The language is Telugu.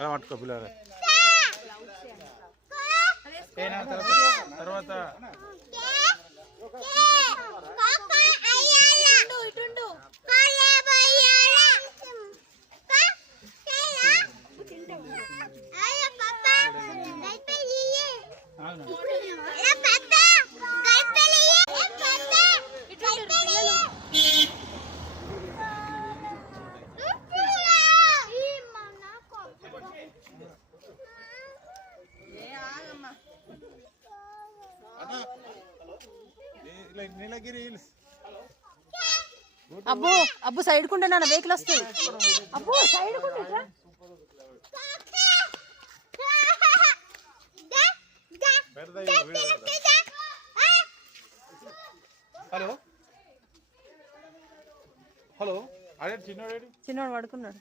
పట్టుకో పిల్లలు తర్వాత నీలగిరి హిల్స్ అబ్బో అబ్బు సైడ్ కుంటే నా వెహికల్ వస్తుంది అబ్బో సైడ్ కుంటే హలో హలో అదే చిన్నోడు చిన్నోడు పడుకున్నాడు.